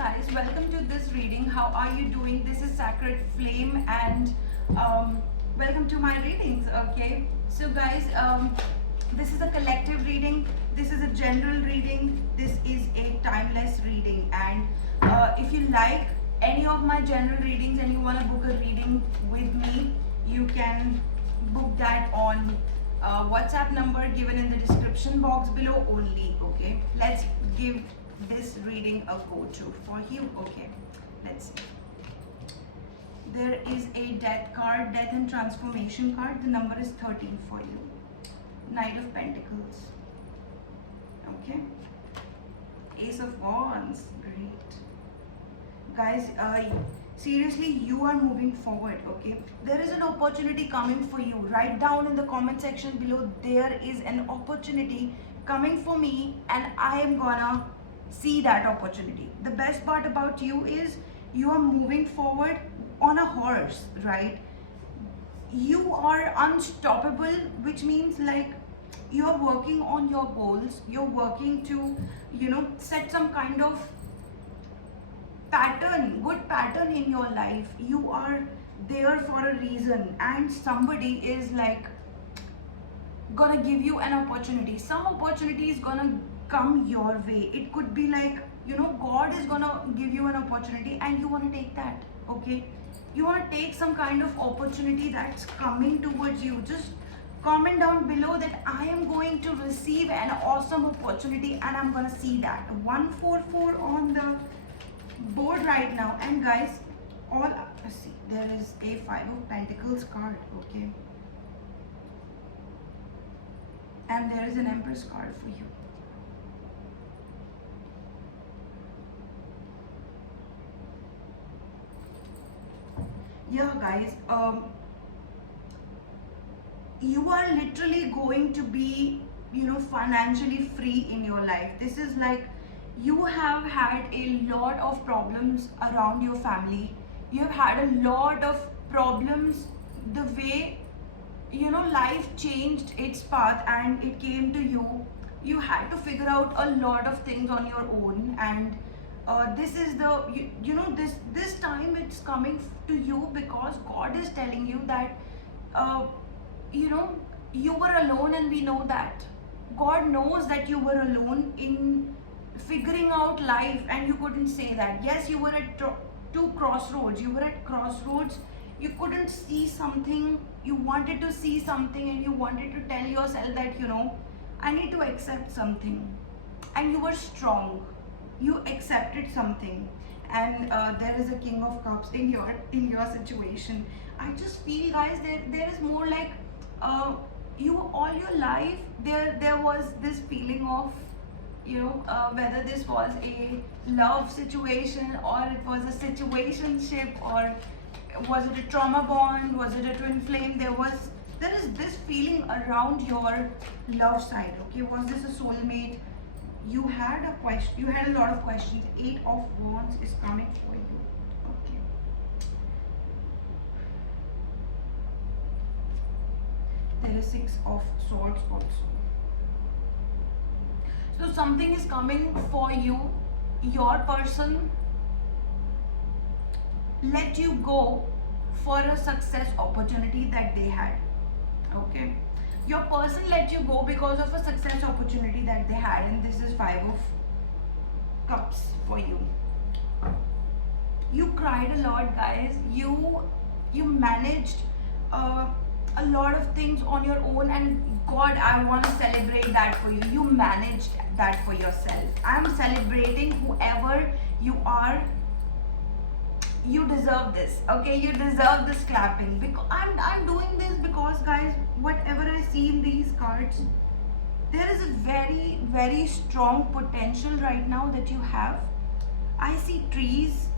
guys, welcome to this reading. How are you doing? This is Sacred Flame, and welcome to my readings. Okay, so guys, this is a collective reading, this is a general reading, this is a timeless reading. And if you like any of my general readings and you want to book a reading with me, you can book that on WhatsApp number given in the description box below only. Okay, let's give this reading a go to for you. Okay, let's see. There is a death card, death and transformation card. The number is 13 for you. Knight of Pentacles. Okay, Ace of Wands. Great, guys. Seriously, you are moving forward. Okay, there is an opportunity coming for you. Write down in the comment section below, there is an opportunity coming for me and I am gonna see that opportunity. The best part about you is you are moving forward on a horse, right? You are unstoppable, which means like you are working on your goals. You're working to, set some kind of pattern, good pattern in your life. You are there for a reason, and somebody is like gonna give you an opportunity. Some opportunity is gonna come your way. It could be like, God is gonna give you an opportunity and you want to take that. Okay, you want to take some kind of opportunity that's coming towards you. Just comment down below that I am going to receive an awesome opportunity and I'm gonna see that. 144 on the board right now. And guys, let's see, there is a 5 of Pentacles card. Okay, and there is an Empress card for you. Yeah, guys, you are literally going to be, financially free in your life. This is like you have had a lot of problems around your family. You have had a lot of problems the way, life changed its path and it came to you. You had to figure out a lot of things on your own, and this is the this time it's coming to you because God is telling you that you were alone, and we know that God knows that you were alone in figuring out life and you couldn't say that. Yes, you were at two crossroads. You were at crossroads. You couldn't see something. You wanted to see something and you wanted to tell yourself that I need to accept something, and you were strong. You accepted something, and there is a King of Cups in your situation. I just feel, guys, there is more like you all your life there was this feeling of whether this was a love situation or it was a situationship, or was it a trauma bond, was it a twin flame, there is this feeling around your love side. Okay, was this a soulmate? You had a lot of questions. 8 of Wands is coming for you. Okay, there is 6 of Swords also. So something is coming for you. Your person let you go for a success opportunity that they had. Okay, your person let you go because of a success opportunity that they had, and this is 5 of Cups for you. You cried a lot, guys. You managed a lot of things on your own, and God, I want to celebrate that for you. You managed that for yourself. I'm celebrating whoever you are. You deserve this. Okay, you deserve this clapping, because I'm doing this because, guys, whatever I see in these cards, there is a very, very strong potential right now that you have. I see trees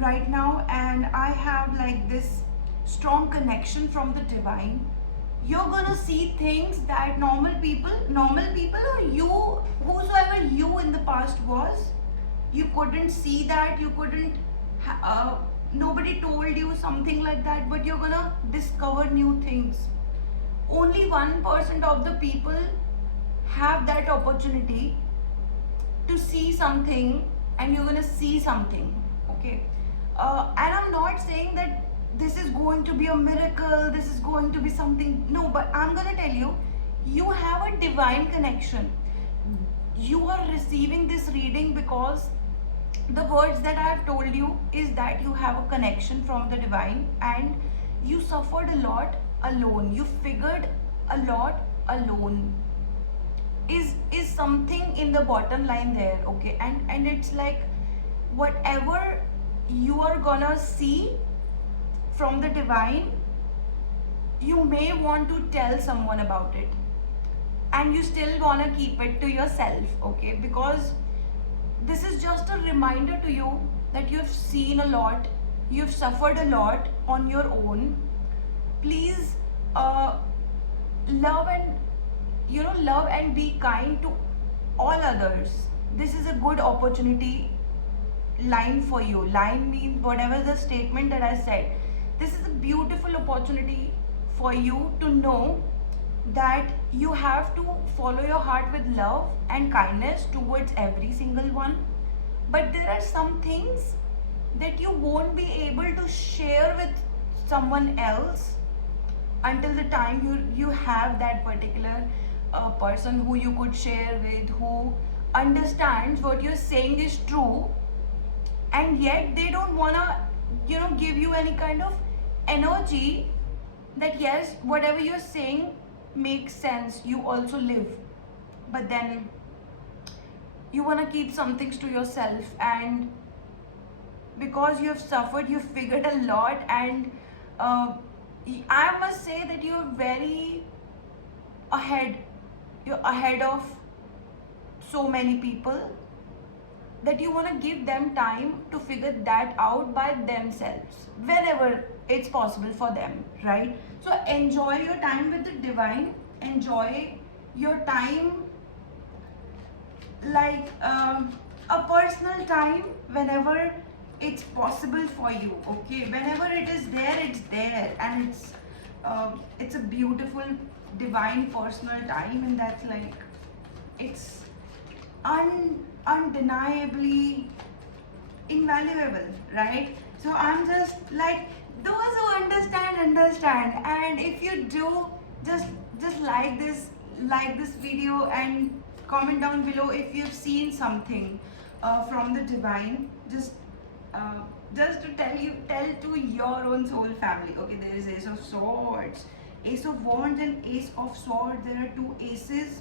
right now, and I have like this strong connection from the divine. You're gonna see things that normal people or you, whosoever you in the past was, you couldn't see that. You couldn't nobody told you something like that, but you're gonna discover new things. Only 1% of the people have that opportunity to see something and you're gonna see something. Okay, and I'm not saying that this is going to be a miracle, this is going to be something, no, but I'm gonna tell you, you have a divine connection. You are receiving this reading because the words that I have told you is that you have a connection from the divine, and you suffered a lot alone, you figured a lot alone, is something in the bottom line there. Okay, and it's like whatever you are gonna see from the divine, you may want to tell someone about it, and you still want to keep it to yourself. Okay, because this is just a reminder to you that you've seen a lot, you've suffered a lot on your own. Please love and love and be kind to all others. This is a good opportunity line for you. Line means whatever the statement that I said. This is a beautiful opportunity for you to know that you have to follow your heart with love and kindness towards every single one. But there are some things that you won't be able to share with someone else until the time you have that particular person who you could share with, who understands what you're saying is true, and yet they don't wanna give you any kind of energy that yes, whatever you're saying makes sense, you also live, but then you want to keep some things to yourself. And because you have suffered, you've figured a lot, and I must say that you're very ahead. You're ahead of so many people, that you want to give them time to figure that out by themselves whenever it's possible for them, right? So enjoy your time with the divine, enjoy your time like a personal time whenever it's possible for you. Okay, whenever it is there, it's there, and it's a beautiful divine personal time, and that's like, it's undeniably invaluable, right? So I'm just like, those who understand, and if you do, just like this video and comment down below if you've seen something from the divine, just to tell to your own soul family. Okay, there is Ace of Swords, Ace of Wands, and Ace of Swords. There are two aces,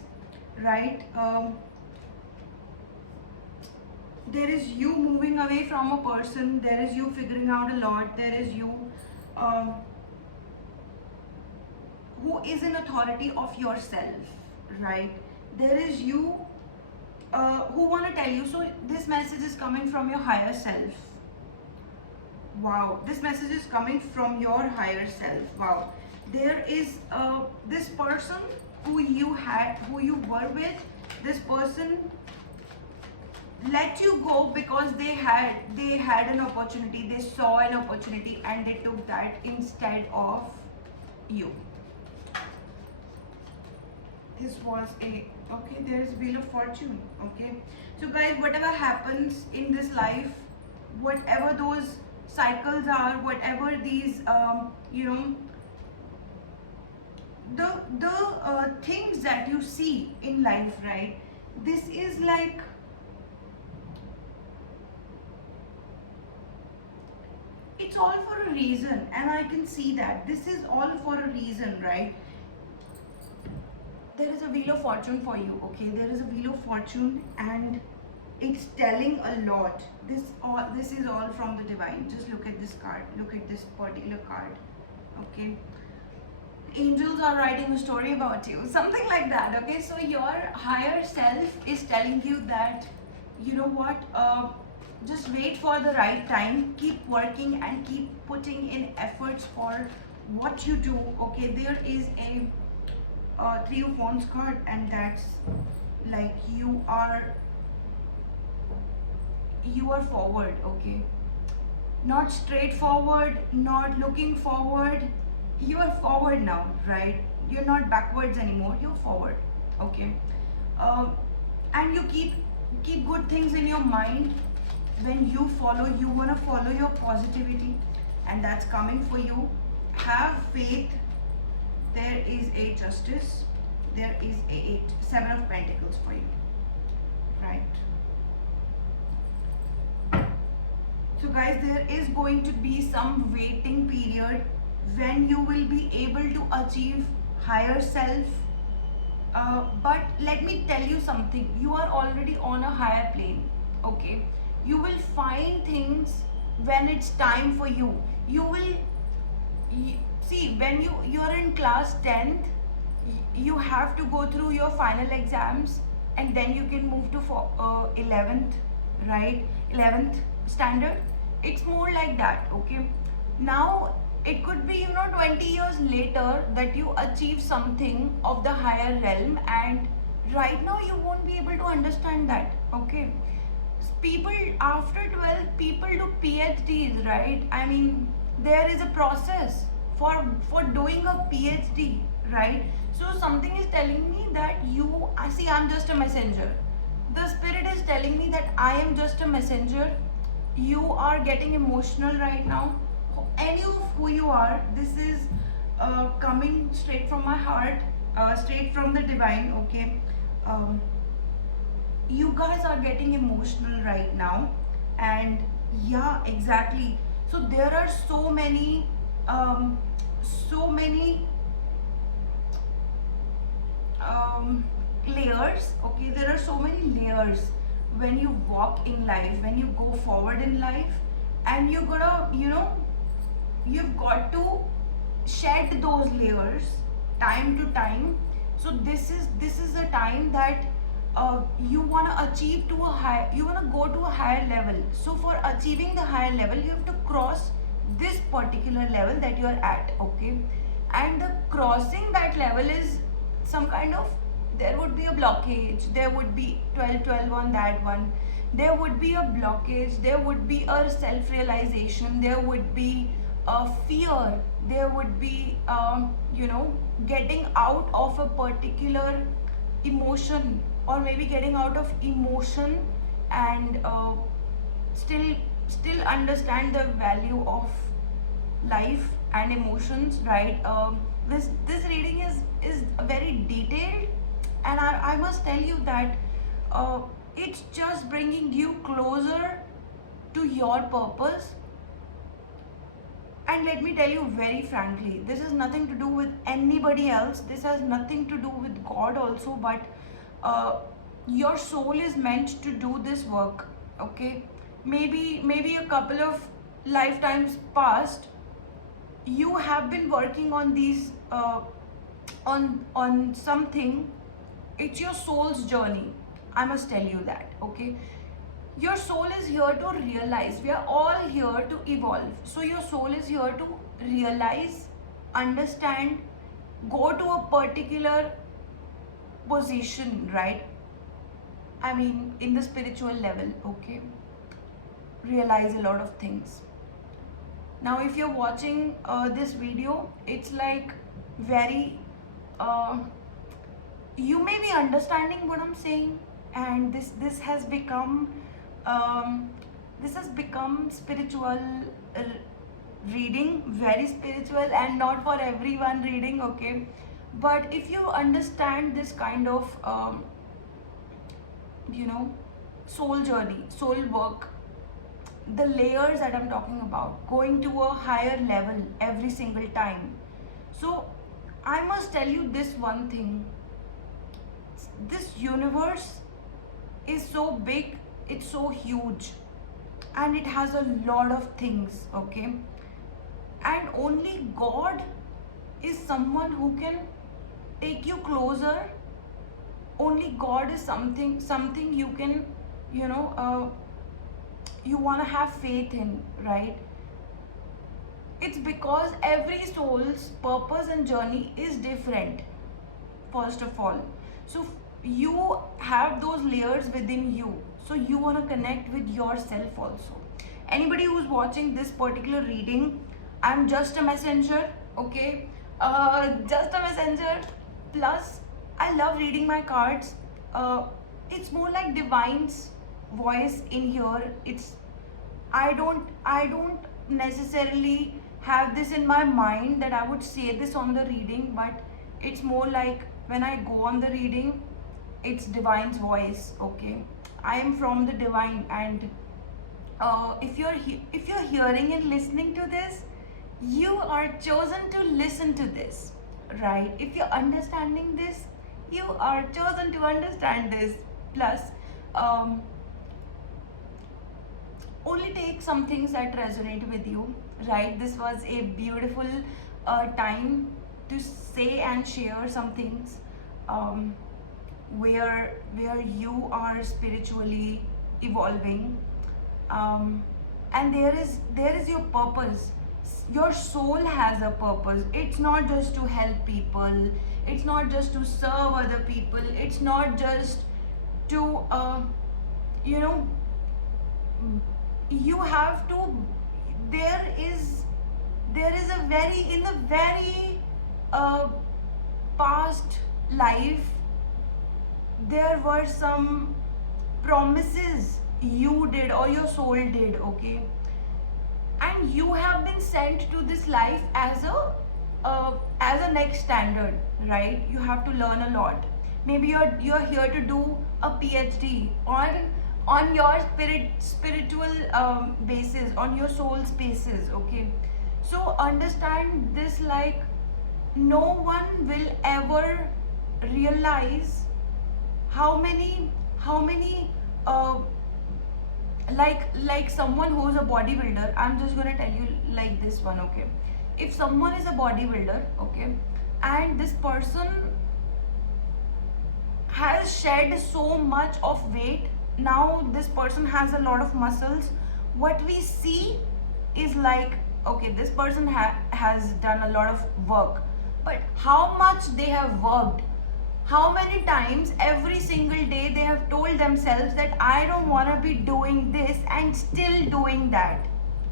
right? There is you moving away from a person, there is you figuring out a lot, there is you who is in authority of yourself, right? There is you who want to tell you. So this message is coming from your higher self. Wow, this message is coming from your higher self. Wow, there is this person who you were with. This person let you go because they had an opportunity, they saw an opportunity, and they took that instead of you. This was okay, there's Wheel of Fortune. Okay, so guys, whatever happens in this life, whatever those cycles are, whatever these the things that you see in life, right? This is like, it's all for a reason, and I can see that this is all for a reason, right? There is a Wheel of Fortune for you. Okay, there is a Wheel of Fortune, and it's telling a lot. This is all from the divine. Just look at this card, look at this particular card. Okay, angels are writing a story about you, something like that. Okay, so your higher self is telling you that, you know what, just wait for the right time, keep working and keep putting in efforts for what you do. Okay, there is a Three of Wands card, and that's like you are forward. Okay, not straightforward, not looking forward, you are forward now, right? You're not backwards anymore, you're forward. Okay, and you keep good things in your mind. when you want to follow your positivity, and that's coming for you. Have faith. There is a justice. There is a 7 of Pentacles for you, right? So guys, there is going to be some waiting period when you will be able to achieve higher self. But let me tell you something. You are already on a higher plane, okay? You will find things when it's time for you. You will see when you're in class 10th, you have to go through your final exams, and then you can move to 11th, right? 11th standard. It's more like that, okay? Now it could be 20 years later that you achieve something of the higher realm, and right now you won't be able to understand that, okay? People after 12, people do PhDs, right? I mean, there is a process for doing a PhD, right? So something is telling me that I see, I'm just a messenger. The spirit is telling me that I am just a messenger. You are getting emotional right now. Any of who you are, this is coming straight from my heart, straight from the divine, okay? You guys are getting emotional right now, and yeah, exactly. So there are so many layers, okay? There are so many layers when you walk in life, when you go forward in life, and you've got to shed those layers time to time. So this is a time that you want to achieve to a high, you want to go to a higher level. So for achieving the higher level, you have to cross this particular level that you are at, okay? And the crossing that level is some kind of, there would be a blockage, there would be 12 on that one, there would be a blockage, there would be a self-realization, there would be a fear, there would be getting out of a particular emotion, or maybe getting out of emotion, and still understand the value of life and emotions, right? This reading is very detailed, and I must tell you that it's just bringing you closer to your purpose. And let me tell you very frankly, this has nothing to do with anybody else. This has nothing to do with God also, but your soul is meant to do this work, okay? Maybe a couple of lifetimes past, you have been working on these on something. It's your soul's journey, I must tell you that, okay? Your soul is here to realize. We are all here to evolve. So your soul is here to realize, understand, go to a particular position, right? I mean, in the spiritual level, okay? Realize a lot of things. Now, if you're watching this video, it's like very, you may be understanding what I'm saying, and this has become spiritual reading, very spiritual, and not for everyone reading, okay? But if you understand this kind of soul journey, soul work, the layers that I'm talking about, going to a higher level every single time. So I must tell you this one thing. This universe is so big, it's so huge, and it has a lot of things, okay? And only God is someone who can take you closer. Only God is something you can, you want to have faith in, right? It's because every soul's purpose and journey is different, first of all. So you have those layers within you. So you want to connect with yourself also. Anybody who's watching this particular reading, I'm just a messenger, okay? Just a messenger. Plus, I love reading my cards. It's more like divine's voice in here. It's I don't necessarily have this in my mind that I would say this on the reading, but it's more like when I go on the reading, it's divine's voice. Okay, I am from the divine, and if you're hearing and listening to this, you are chosen to listen to this, right? If you're understanding this, you are chosen to understand this. Plus, um, only take some things that resonate with you, right? This was a beautiful time to say and share some things, um, where you are spiritually evolving, um, and there is your purpose. Your soul has a purpose. It's not just to help people, it's not just to serve other people, it's not just to you know you have to there is a very in the very uh, past life, there were some promises you did or your soul did. Okay, and you have been sent to this life as a next standard, right? You have to learn a lot. Maybe you're here to do a PhD on your spiritual basis, on your soul spaces. Okay, so understand this, like, no one will ever realize how many uh, like someone who's a bodybuilder. I'm just gonna tell you like this one. Okay, if someone is a bodybuilder, okay, and this person has shed so much of weight, now this person has a lot of muscles, what we see is like, okay, this person has done a lot of work, but how much they have worked, how many times every single day they have told themselves that I don't want to be doing this, and still doing that,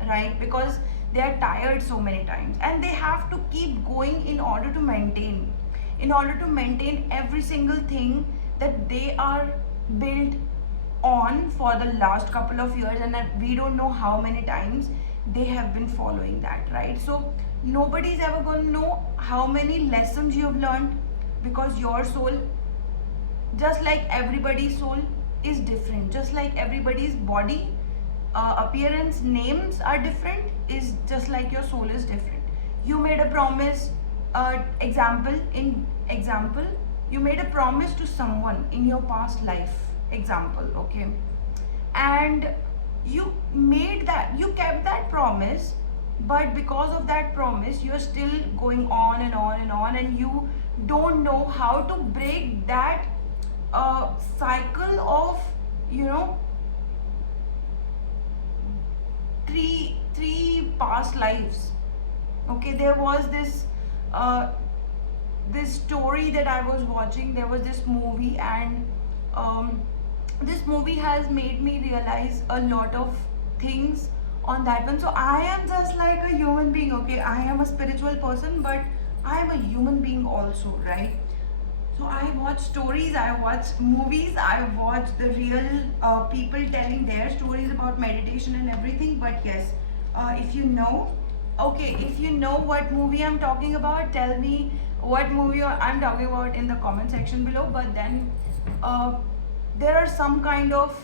right? Because they are tired so many times, and they have to keep going in order to maintain every single thing that they are built on for the last couple of years, and that we don't know how many times they have been following that, right? So nobody's ever going to know how many lessons you have learned, because your soul, just like everybody's soul, is different. Just like everybody's body appearance names are different, is just like your soul is different. You made a promise, example, you made a promise to someone in your past life, example. Okay, and you kept that promise, but because of that promise you're still going on and on and on, and you don't know how to break that cycle of, you know, three past lives. Okay, there was this story that I was watching. There was this movie, and this movie has made me realize a lot of things on that one. So I am just like a human being. Okay, I am a spiritual person, but I am a human being also, right? So I watch stories, I watch movies, I watch the real people telling their stories about meditation and everything. But yes, if you know, okay, if you know what movie I'm talking about, tell me what movie I'm talking about in the comment section below. But then there are some kind of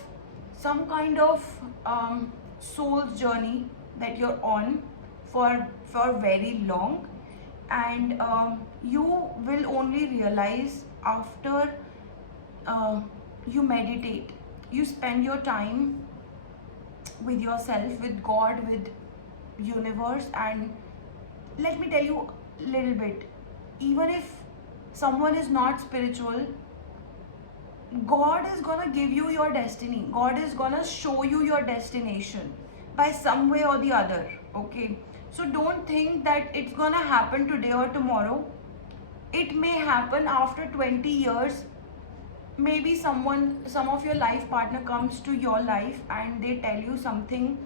soul's journey that you're on for very long, and you will only realize after you meditate, you spend your time with yourself, with God, with universe. And let me tell you a little bit, even if someone is not spiritual, God is gonna give you your destiny. God is gonna show you your destination by some way or the other. Okay, so don't think that it's gonna happen today or tomorrow. It may happen after 20 years. Maybe some of your life partner comes to your life and they tell you something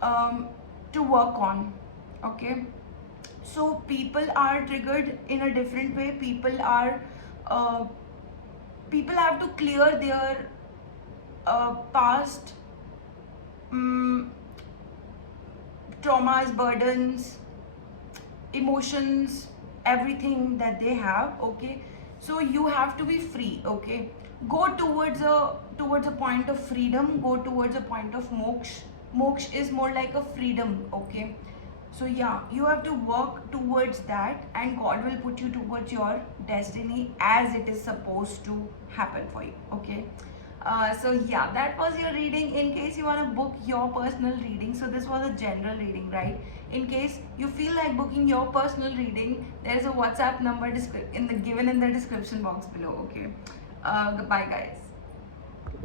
to work on. Okay, so people are triggered in a different way. People have to clear their past, um, traumas, burdens, emotions, everything that they have. Okay, so you have to be free. Okay, go towards a point of freedom, go towards a point of moksha. Moksha is more like a freedom. Okay, so yeah, you have to work towards that, and God will put you towards your destiny as it is supposed to happen for you. Okay, so yeah, that was your reading. In case you want to book your personal reading, so this was a general reading, right? In case you feel like booking your personal reading, there is a WhatsApp number given in the description box below. Okay, bye guys.